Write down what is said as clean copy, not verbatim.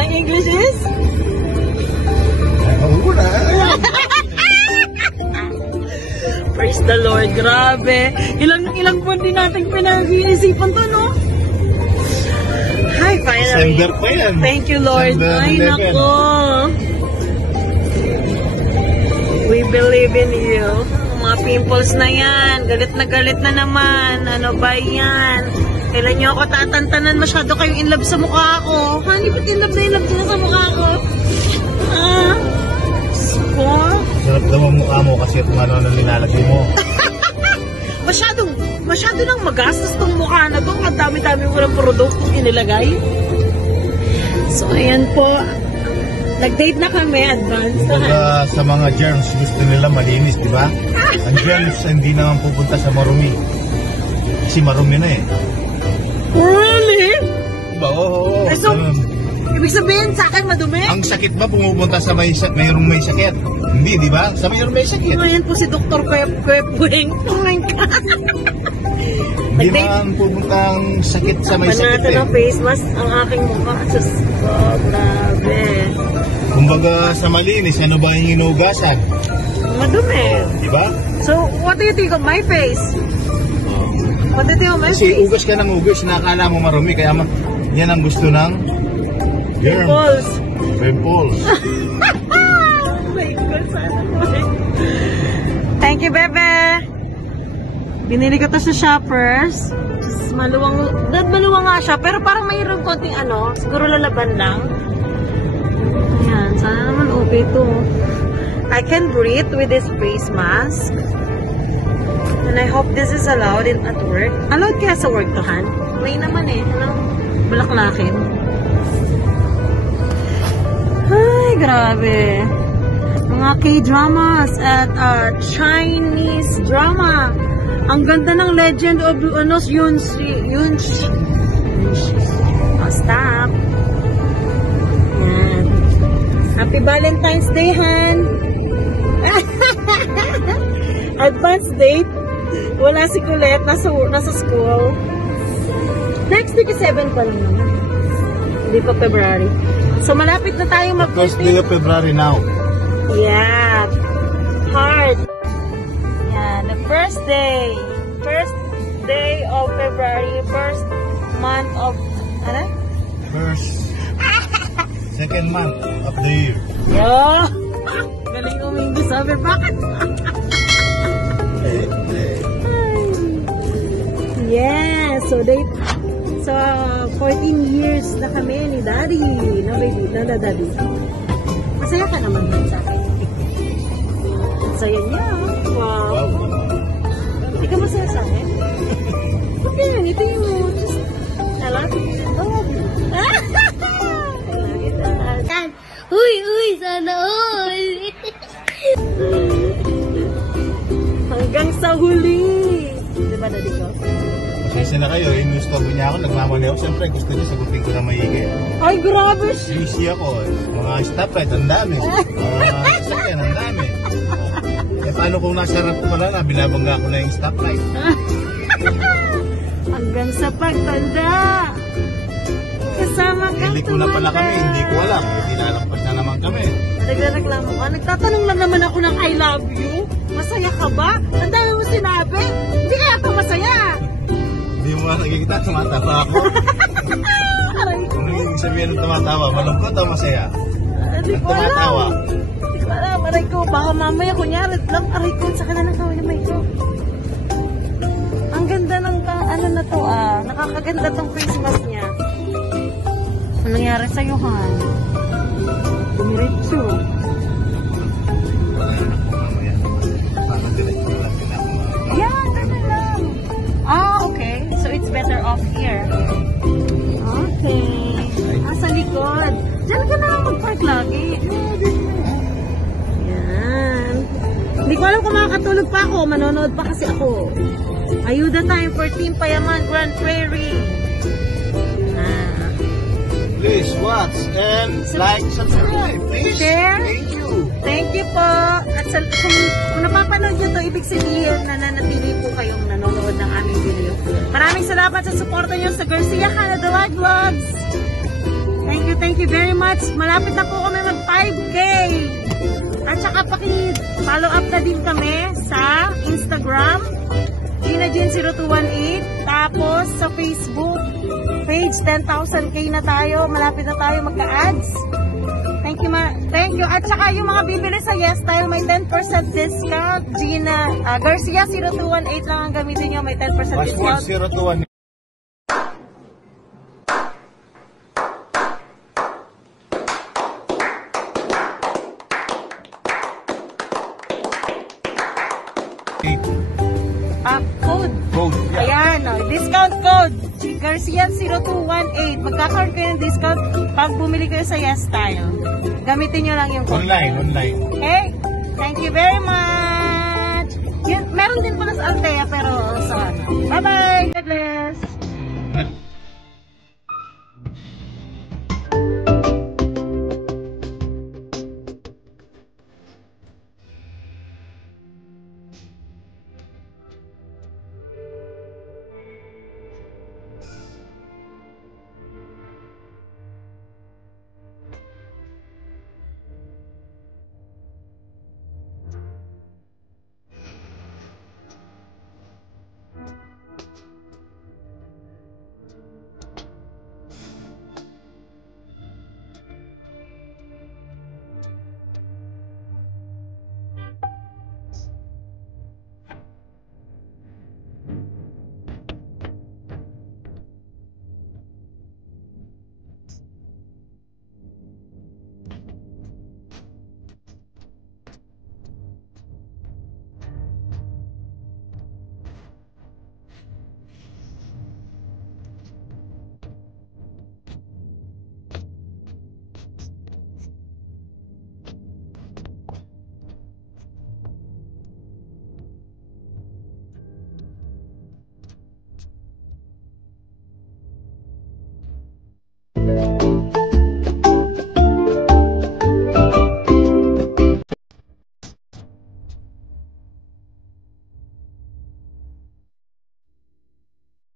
My English is? Praise the Lord. Grabe. Ilang buwan din natin pinag-iisipan to, no? Hi, finally. December pa yan. Thank you, Lord. Ay, nako. We believe in you. Mga pimples na yan. Galit na naman. Ano ba yan? Kailan nyo ako tatantanan? Masyado kayong in love sa mukha ko. Honey, ba't in love na sa mukha ko? Sarap daw ang mukha mo kasi kung ano nilalagay mo. Masyado nang magastos tong mukha na to. Ang dami-dami ko ng produktong inilagay. So, ayan po. Nag-date na kami, advance. Sa mga germs, gusto nila malinis, di ba? Ang germs hindi naman pupunta sa marumi. Kasi marumi na eh. Really? Diba? Oo. So, ibig sabihin sa akin madumi? Ang sakit ba pumupunta sa mayroong may sakit? Hindi, di ba? Sa mayroong may sakit. Ngayon po si Dr. Kwepweng. Oh my God. Hindi man pupunta ang sakit sa may sakit Panatan ng face mask ang aking mukha. Diyos ko, grabe. Kumbaga sa malinis, ano ba yung inugasan? Madumi. Di ba? So, what do you think of my face? What do you think of my Kasi face? ugas ka ng ugas, nakakala mo marumi, kaya yan ang gusto ng germ. Pimples. Pimples. Oh my God, sana po. Thank you, bebe. Binili ko to sa Shoppers. Just maluwang nga siya, pero parang mayroong konting ano, siguro lalaban lang. Ayan, sana naman okay to. I can breathe with this face mask. And I hope this is allowed at work. Allowed kaya sa work to, Han? May naman eh, ano? Bulaklakin. Ay, grabe. Mga K-dramas at Chinese drama. Ang ganda ng Legend of Yunshi. Stop. Yan. Happy Valentine's Day, Han. Advance date. Wala si Colette. Nasa school. Next week is 7 pa lang naman. Hindi pa February. So, malapit na tayo First day of February now. Yeah. Heart. Yeah, the first day of February, first month of, ano? Second month of the year. Oh! Galing umingi sabi, bakit? Yeah, so 14 years na kami ni Daddy. No, baby, no, Daddy. Masaya ka naman yun sa akin. Saya niya. Wow. Hindi ka masaya sa akin? Okay lang, ito yung just, I love you. I love you. Uy, sana all. Hanggang sa huli. Di ba, Daddy ko? Kasi na kayo, in-stop niya ako, nagmamali ako. Siyempre, gusto niya, sagutin ko na maigi. Ay, grabe siya. Busy ako. Mga stoplight, ang dami. Mga sasakyan, ang dami. Eh, paano kung nasa harap ko pala na, binabangga ko na yung stoplight. Hanggang sa pagtanda. Kasama kang Hindi ko na pala kami, hindi ko alam. Hindi nalampas na naman kami. Nagreklamo ka? Nagtatanong lang naman ako ng I love you. Masaya ka ba? Ang dami mo sinabi. Hindi kaya ito masaya. Hindi mo nakikita, tumatawa ako. Aray ko. Ano yung sabihin ng tumatawa? Malungkot o masaya? Hindi ko Tumatawa. alam. Hindi ko alam. Aray ko. Baka mamaya kunyari lang. Aray ko. Sa kanila kawin na may ko. Ang ganda ng ano na to Nakakaganda tong Christmas niya. Anong nangyari sa'yo, Han? Dumiretso. Yeah, tama lang. Okay. So it's better off here. Okay. Sa likod. Diyan ka na mag-park lagi. Yan. Hindi ko alam kung makakatulog pa ako. Manonood pa kasi ako. Ayuda time for Team Payaman Grand Prairie. Please watch and like, subscribe. Please. Share. Thank you. Thank you po. At kung napapanood nyo to, ibig sabihin na nanatili po kayong nanonood ng aming video. Maraming salamat sa suporta nyo sa Garcia Canada Vlogs. Thank you very much. Malapit na po kami mag 5K. At saka paki-follow up na din kami sa Instagram, GinaJin0218. Tapos sa Facebook page, 10,000K na tayo. Malapit na tayo magka-ads. Thank you. At saka yung mga bibili sa YesStyle, may 10% discount. Gina, Garcia 0218 lang ang gamitin nyo. May 10% discount. 021. Code. Code. Yeah. Ayan, discount code. Garcia 0218. Magkakaroon kayo ng discount pag bumili kayo sa YesStyle. Gamitin nyo lang yung code. Online. Okay? Thank you very much. Yun, meron din pala sa Altea pero sa ano. Bye-bye!